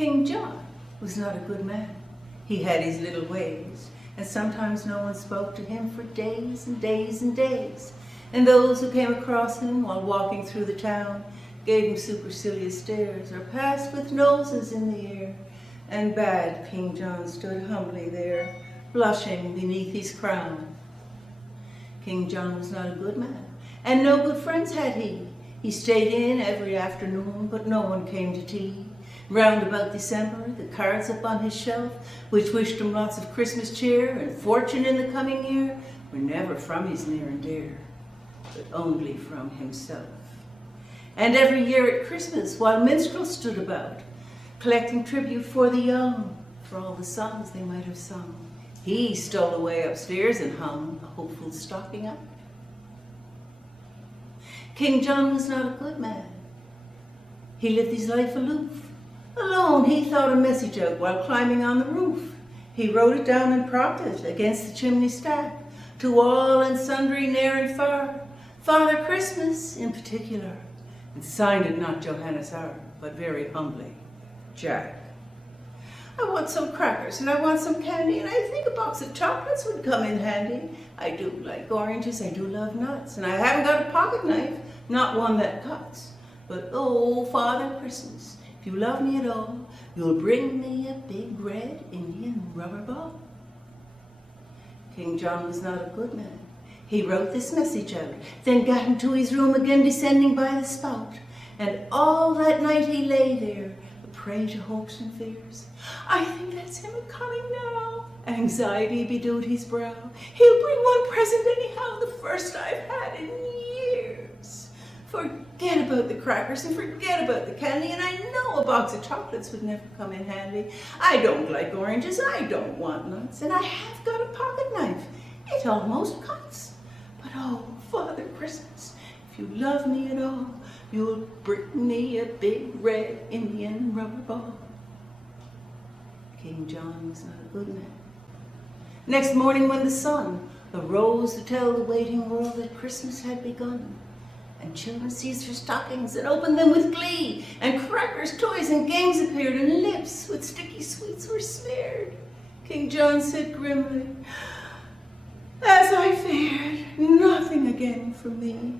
King John was not a good man. He had his little ways, and sometimes no one spoke to him for days and days and days. And those who came across him while walking through the town gave him supercilious stares or passed with noses in the air. And bad King John stood humbly there, blushing beneath his crown. King John was not a good man, and no good friends had he. He stayed in every afternoon, but no one came to tea. Round about December, the cards up on his shelf, which wished him lots of Christmas cheer and fortune in the coming year, were never from his near and dear, but only from himself. And every year at Christmas, while minstrels stood about, collecting tribute for the young, for all the songs they might have sung, he stole away upstairs and hung a hopeful stocking up. King John was not a good man. He lived his life aloof. Alone he thought a message out while climbing on the roof. He wrote it down and propped it against the chimney stack, to all and sundry near and far, Father Christmas in particular, and signed it not Johannes R., but very humbly, Jack. I want some crackers and I want some candy, and I think a box of chocolates would come in handy. I do like oranges, I do love nuts, and I haven't got a pocket knife, not one that cuts. But oh, Father Christmas, if you love me at all, you'll bring me a big red Indian rubber ball. King John was not a good man. He wrote this message out, then got into his room again, descending by the spout. And all that night he lay there, a prey to hopes and fears. I think that's him a-coming now. Anxiety bedewed his brow. He'll bring one present anyhow, the first I've had in years. Forget about the crackers and forget about the candy, and I know a box of chocolates would never come in handy. I don't like oranges, I don't want nuts, and I have got a pocket knife. It almost cuts. But oh, Father Christmas, if you love me at all, you'll bring me a big red Indian rubber ball. King John was not a good man. Next morning when the sun arose to tell the waiting world that Christmas had begun, and children seized their stockings and opened them with glee, and crackers, toys, and games appeared, and lips with sticky sweets were smeared, King John said grimly, as I feared, nothing again for me.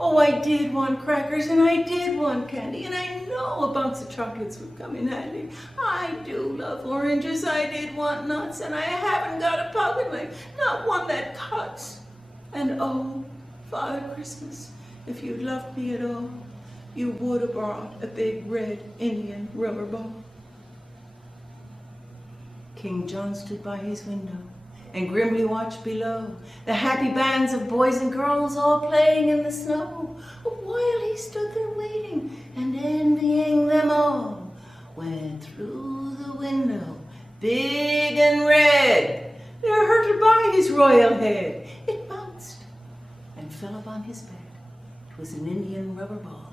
Oh, I did want crackers, and I did want candy, and I know a box of chocolates would come in handy. I do love oranges, I did want nuts, and I haven't got a pocket knife, not one that cuts. And oh, Father Christmas, if you'd loved me at all, you would have brought a big red Indian rubber ball. King John stood by his window and grimly watched below the happy bands of boys and girls all playing in the snow. While he stood there waiting and envying them all, when through the window, big and red, there hurtled by his royal head. It bounced and fell upon his bed. It was an Indian rubber ball.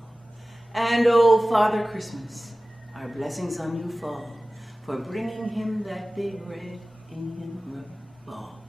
And oh, Father Christmas, our blessings on you fall, for bringing him that big red Indian rubber ball.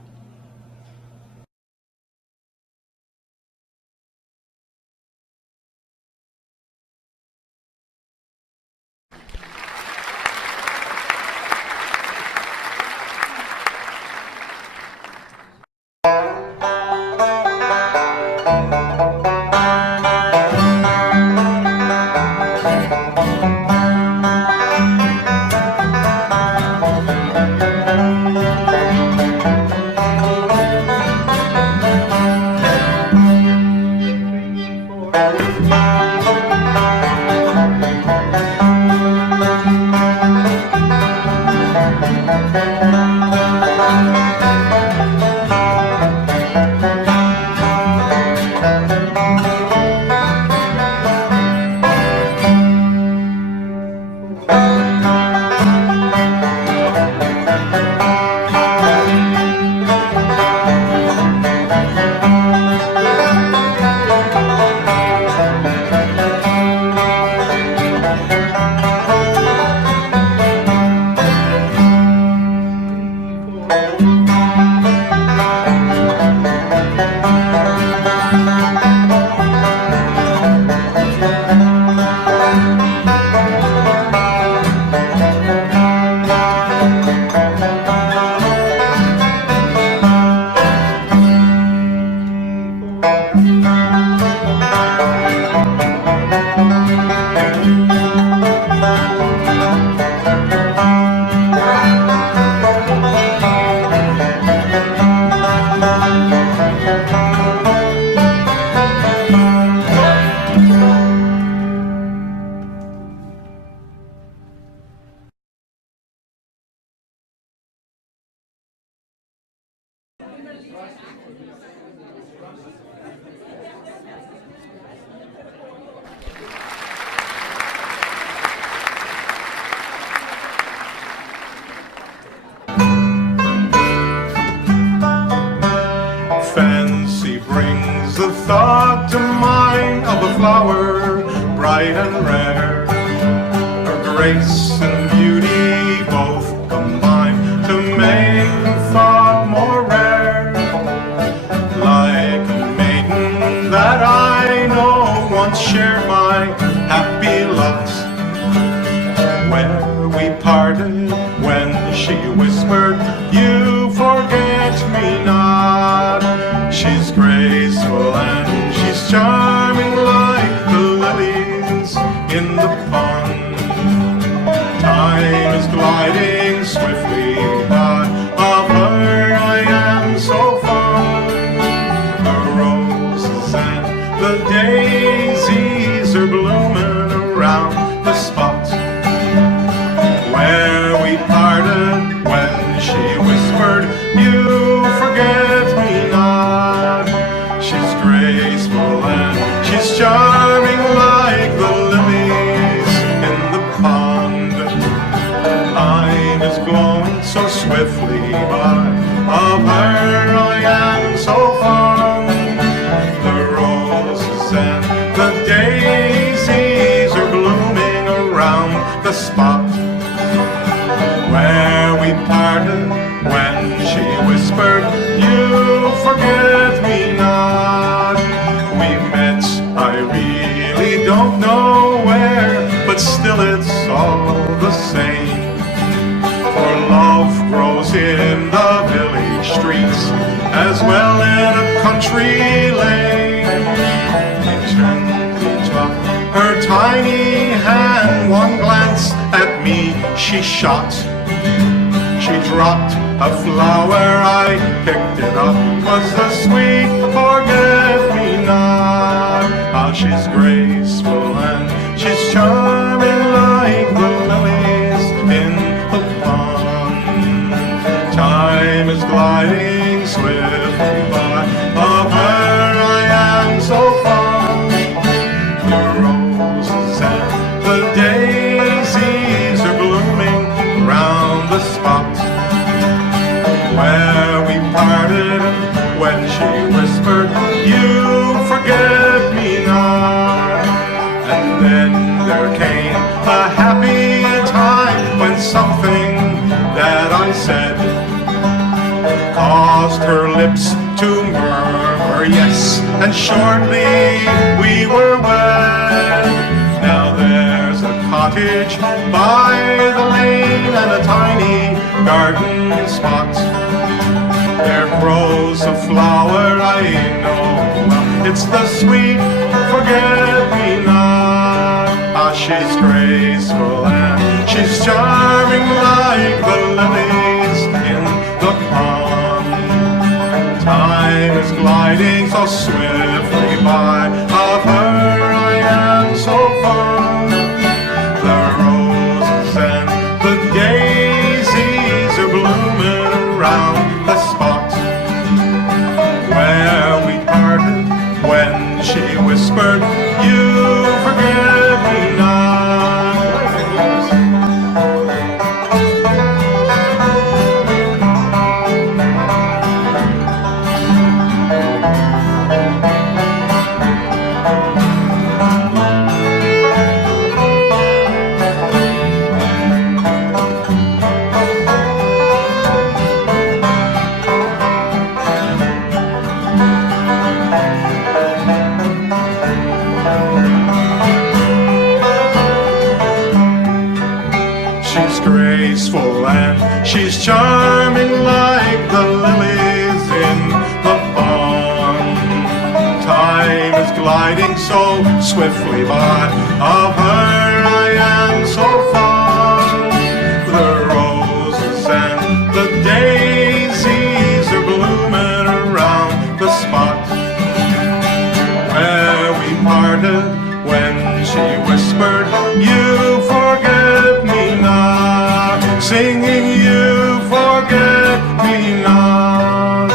brought to mind of a flower bright and rare. Her grace and beauty both combine to make the thought more rare. Like a maiden that I know once shared my happy lot, where we parted when she whispered, "You forget me not." She's graceful and she's charming like the lilies in the pond. Time is gliding swiftly by, of her I am so fond. The roses and the daisies are blooming around the spot where we parted when she whispered, "You forget me not." She's graceful and she's charming like the lilies in the pond. Time is glowing so swiftly by, of her I am so fond. The roses and the daisies are blooming around the spot where we parted when she whispered, "You forget me not." We met, I really don't know where, but still it's all the same. For love grows in the village streets as well in a country lane. We took her tiny hand, one glance at me she shot. She dropped a flower, I picked it up, 'twas the sweet forget-me-not. Ah, she's graceful and she's charming like the lilies in the pond. Time is gliding swiftly by, of her I am so fond. The roses and the daisies are blooming around the spot where we parted when she whispered, "You forget me not." And then there came a happy time when something that I said caused her lips to murmur yes, and shortly we were wed. Now there's a cottage by the lane and a tiny garden spot. There grows a flower I know well, it's the sweet forget-me-not. Ah, she's graceful and she's charming like the lilies in the pond. Time is gliding so swiftly by, of her I am so fond. The roses and the daisies are blooming around the spot where we parted when she whispered, "You forget me not." She's graceful and she's charming like the lilies in the pond. Time is gliding so swiftly by, of her I am so fond. The roses and the daisies are blooming around the spot where we parted when she whispered, "You forget me not," singing, "You forget me not."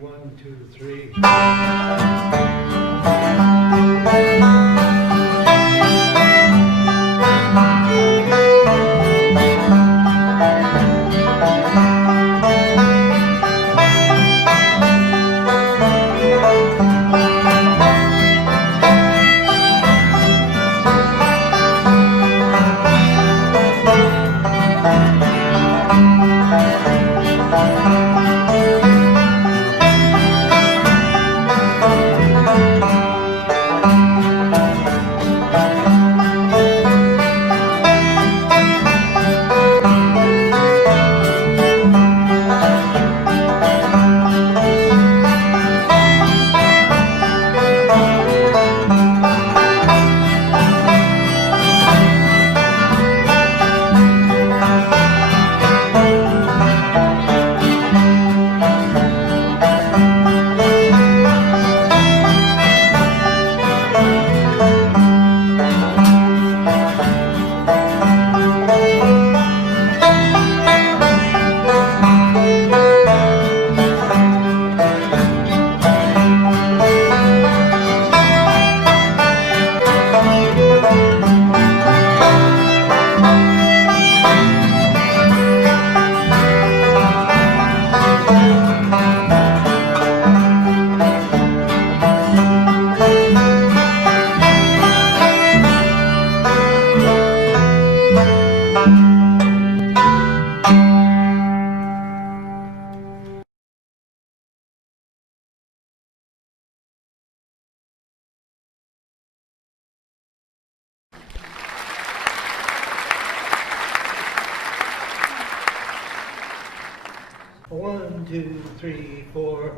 One, two, three. One, two, three, four.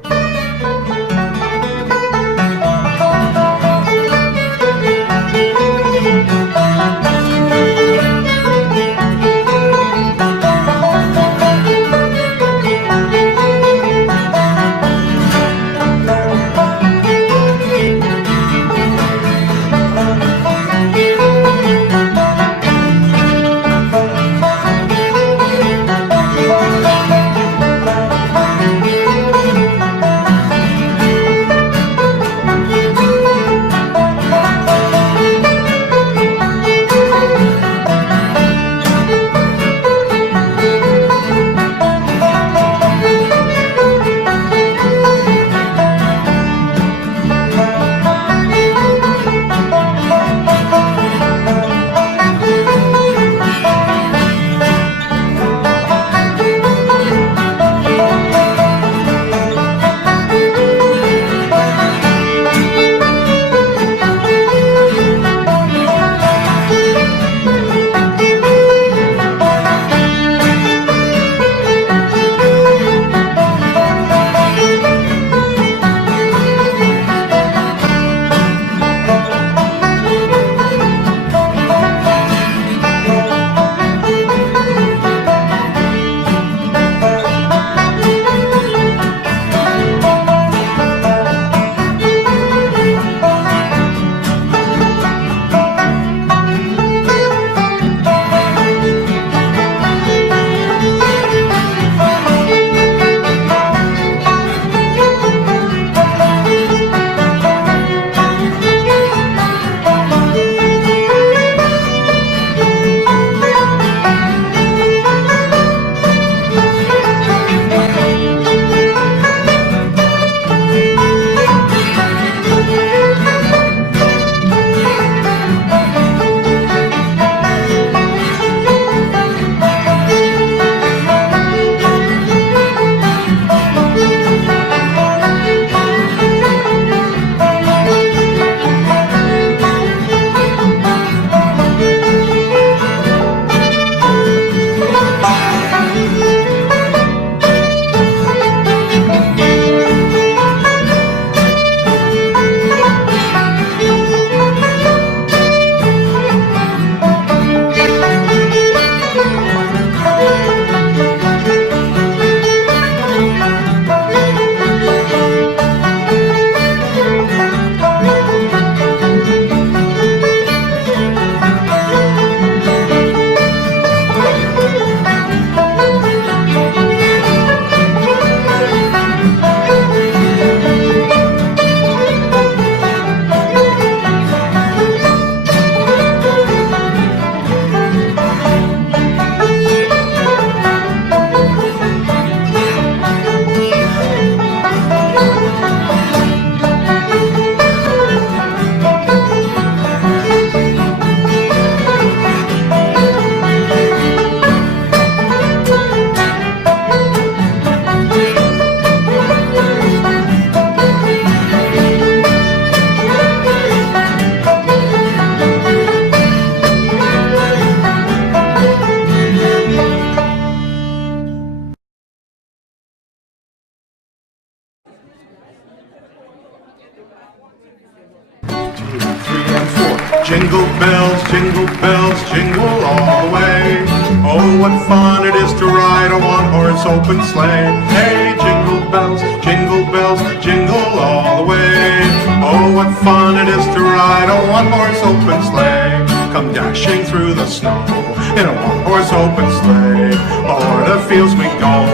jingle bells, jingle all the way. Oh, what fun it is to ride a one-horse open sleigh. Hey, jingle bells, jingle all the way. Oh, what fun it is to ride a one-horse open sleigh. Come dashing through the snow in a one-horse open sleigh. O'er the fields we go,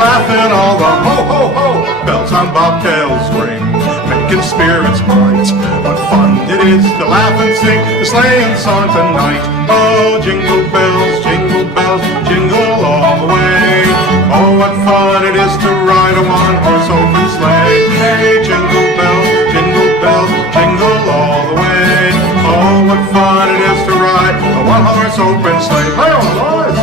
laughing all the ho-ho-ho. Bells on bobtails ring, making spirits bright. What fun it is to laugh and sing the sleighing song tonight. Oh, jingle bells, jingle all the way. Oh, what fun it is to ride a one-horse open sleigh. Hey, jingle bells, jingle all the way. Oh, what fun it is to ride a one-horse open sleigh. Play on, boys!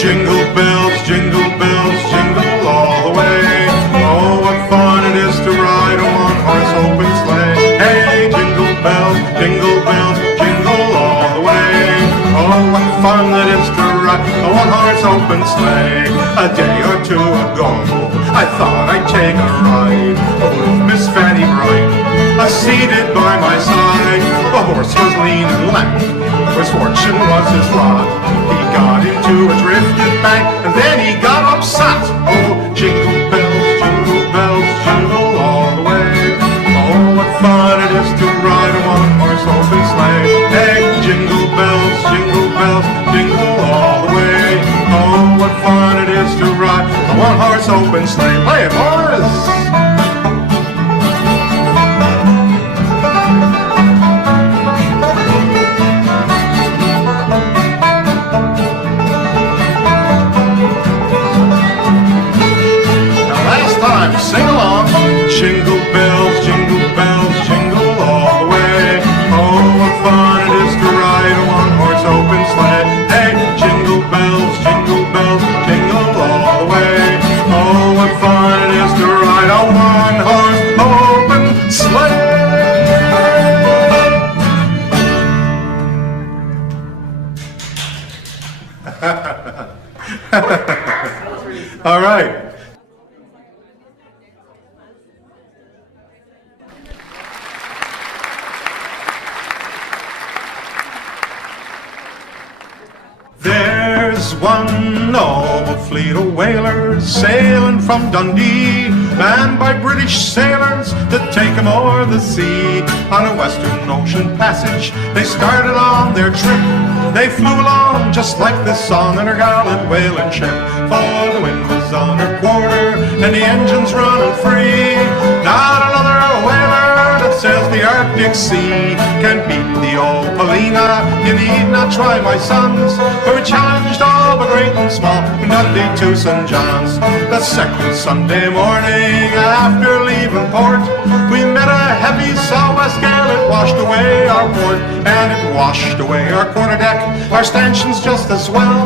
Jingle bells, jingle all the way. Oh, what fun it is to ride a one-horse open sleigh. Hey, jingle bells, jingle all the way. Oh, what fun it is to ride a one-horse open sleigh. A day or two ago, I thought I'd take a ride with Miss Fanny Bright, seated by my side. The horse was lean and lank, misfortune was his lot. He got into a drifted bank, and then he got upset. Oh, jingle bells, jingle all the way. Oh, what fun it is to ride a one-horse open sleigh. Hey, jingle bells, jingle all the way. Oh, what fun it is to ride a one-horse open sleigh. Play it, boys! Sing along. Jingle bells, jingle all the way. Oh, what fun it is to ride a one-horse open sleigh. Hey, jingle bells, jingle all the way. Oh, what fun it is to ride a one-horse open sleigh. All right. There's one noble fleet of whalers sailing from Dundee, manned by British sailors to take 'em o'er the sea. On a western ocean passage they started on their trip. They flew along just like this song on her gallant whaling ship. For the wind was on her quarter and the engines running free. Not another whaler that sails the Arctic Sea can beat the old Paulina. You need not try, my sons, for we challenged all but great and small from Dundee to St. John's. The second Sunday morning after leaving port, we met a heavy southwest gale. It washed away our port and it washed away our quarterdeck, our stanchions just as well.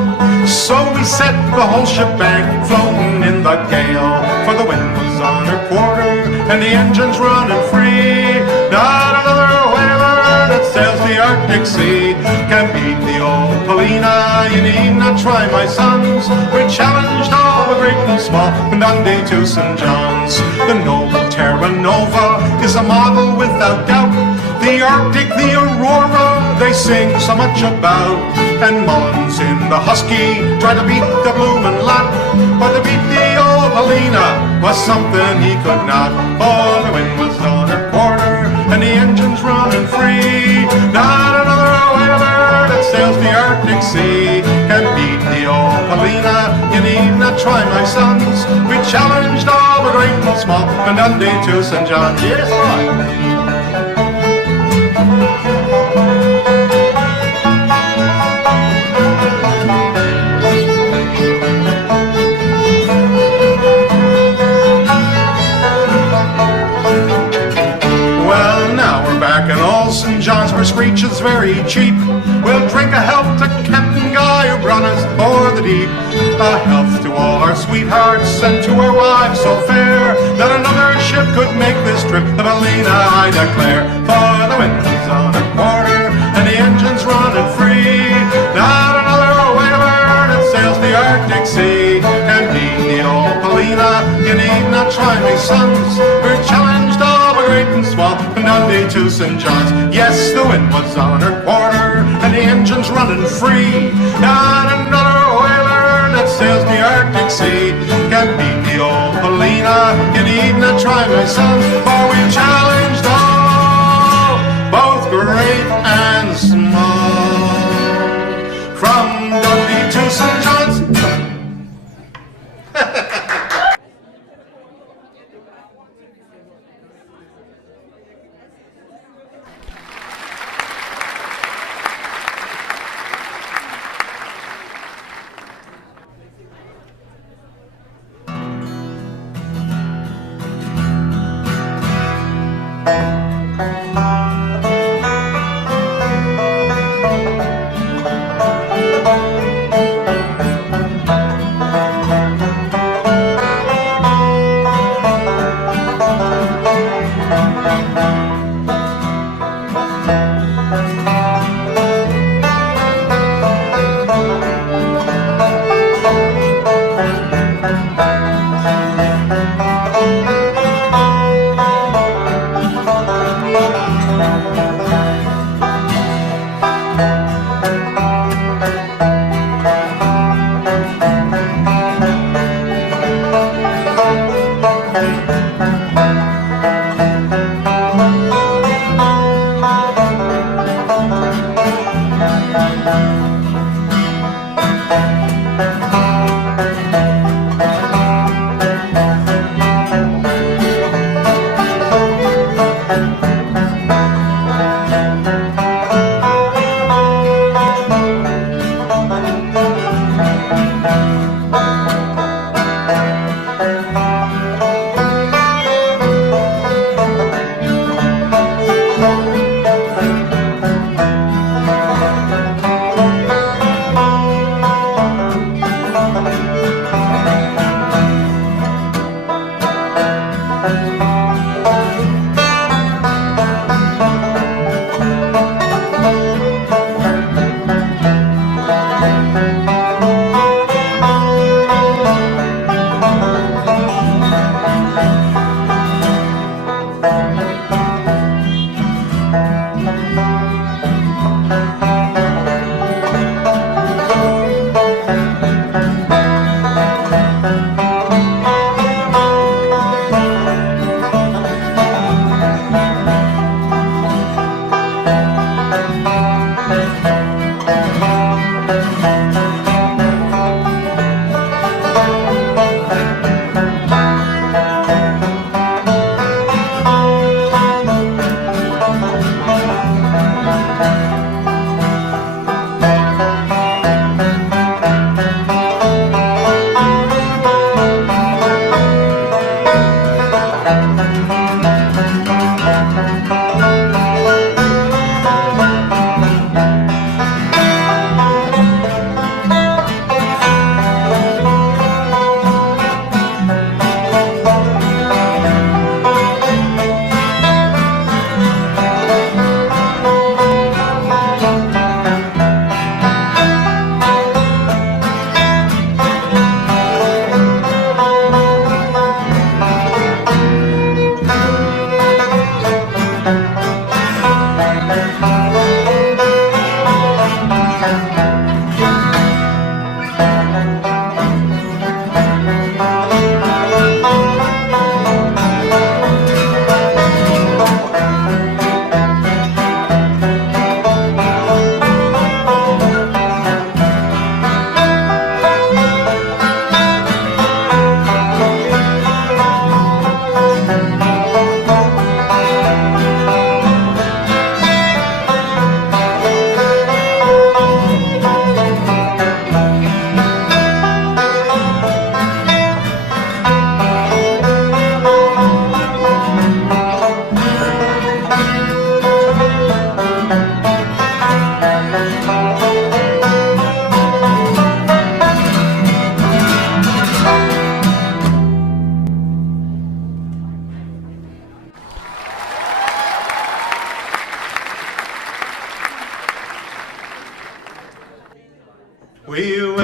So we set the whole shebang floating in the gale, for the wind was on her quarter and the engines running free. Not another whaler that sails the Arctic Sea can beat the old Paulina. You need not try, my sons, we challenged all the great and small from Dundee to St. John's. The noble Terra Nova is a model without doubt. The Arctic, the Aurora, they sing so much about. And Mullins in the Husky tried to beat the bloomin' lot, but to beat the old Paulina was something he could not. For the wind was on her quarter and the engines running free. Not another whaler that sails the Arctic Sea can beat the old Paulina. You need not try, my sons, we challenged all the great and small from Dundee to St. John. Yes, boy. St. John's where screech is very cheap. We'll drink a health to Captain Guy who brought us o'er the deep. A health to all our sweethearts and to our wives so fair, that another ship could make this trip. The Paulina, I declare, for the wind was on her quarter try me, sons. We're challenged all the great and small, from Dundee to St. John's. Yes, the wind was on her quarter, and the engine's running free. Not another whaler that sails the Arctic Sea can beat the old Helena. You needn't try me, sons, for we've challenged all, both great and small, from Dundee to St. John's.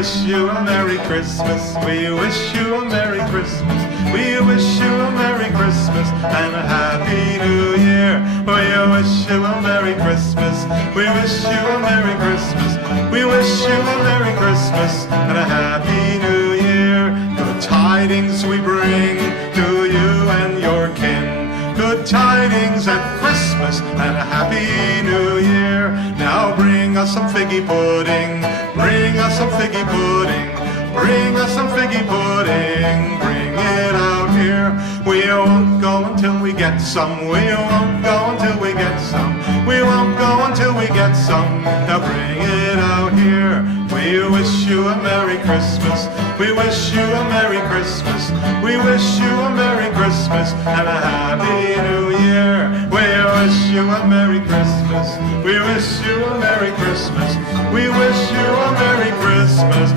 wish you a Merry Christmas. We wish you a Merry Christmas. We wish you a Merry Christmas and a Happy New Year. We wish you a Merry Christmas. We wish you a Merry Christmas. We wish you a Merry Christmas and a Happy New Year. Good tidings we bring to you and your kin. Good tidings at Christmas and a Happy New Year. Now bring us some figgy pudding. Bring us some figgy pudding. Bring us some figgy pudding. Bring it out here. We won't go until we get some. We won't go until we get some. We won't go until we get some. Now bring it out here. We wish you a Merry Christmas. We wish you a Merry Christmas. We wish you a Merry Christmas and a Happy New Year. We wish you a Merry Christmas. We wish you a Merry Christmas. We wish you a Merry Christmas.